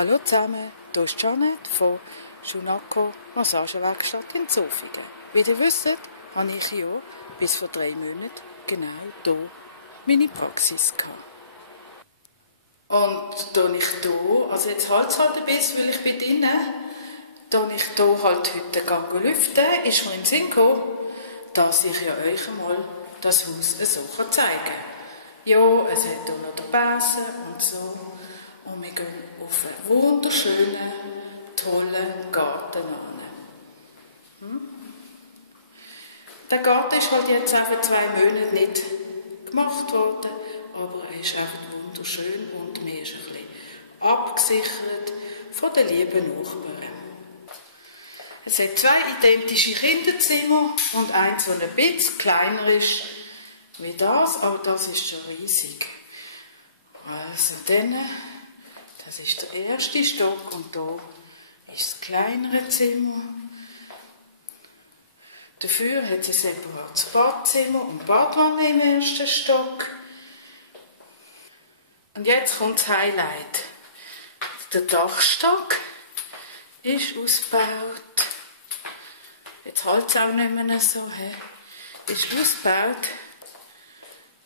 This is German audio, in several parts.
Hallo zusammen, hier ist Janet von Junako Massagewerkstatt in Zofingen. Wie ihr wisst, habe ich ja bis vor 3 Monaten genau hier meine Praxis gehabt. Und da ich hier, also jetzt halt es halt ein bisschen, weil ich bin drinnen, da ich hier halt heute gehe lüften, ist mir in den Sinn gekommen, dass ich ja euch einmal das Haus so zeigen kann. Ja, es hat hier noch den Besen und so. Und wir gehen auf einen wunderschönen, tollen Garten an. Der Garten ist halt jetzt auch für 2 Monate nicht gemacht worden, aber er ist einfach wunderschön und mir ist ein bisschen abgesichert von den lieben Nachbarn. Es hat 2 identische Kinderzimmer und eins, das ein bisschen kleiner ist wie das, aber das ist schon riesig. Also dann, das ist der erste Stock und da ist das kleinere Zimmer. Dafür hat es ein separates Badzimmer und Badwanne im ersten Stock. Und jetzt kommt das Highlight. Der Dachstock ist ausgebaut. Jetzt hält es auch nicht mehr so. Ist ausgebaut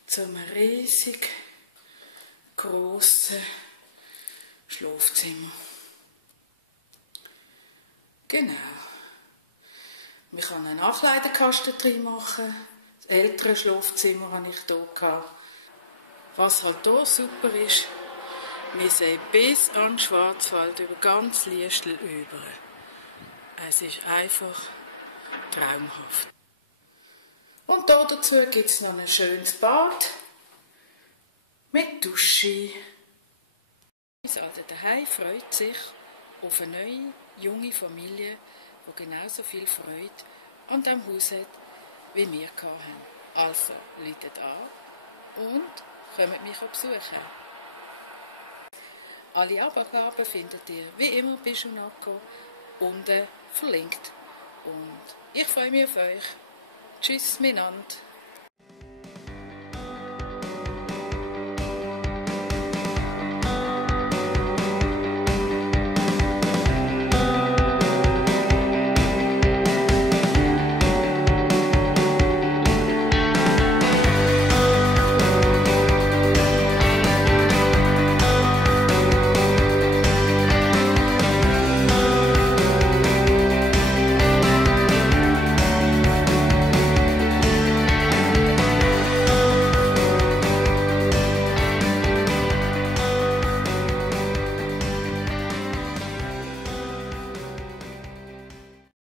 zu einem riesig grossen Schlafzimmer. Genau. Man kann einen Nachkleiderkasten drin machen. Das ältere Schlafzimmer hatte ich hier. Was halt hier super ist, wir sehen bis an den Schwarzwald über ganz Liestl über. Es ist einfach traumhaft. Und hier dazu gibt es noch ein schönes Bad mit Dusche. Unser Alter daheim freut sich auf eine neue, junge Familie, die genauso viel Freude an diesem Haus hat, wie wir hatten. Also, läutet an und kommt mich besuchen. Alle Abgaben findet ihr wie immer bei Junako unten verlinkt. Und ich freue mich auf euch. Tschüss miteinander.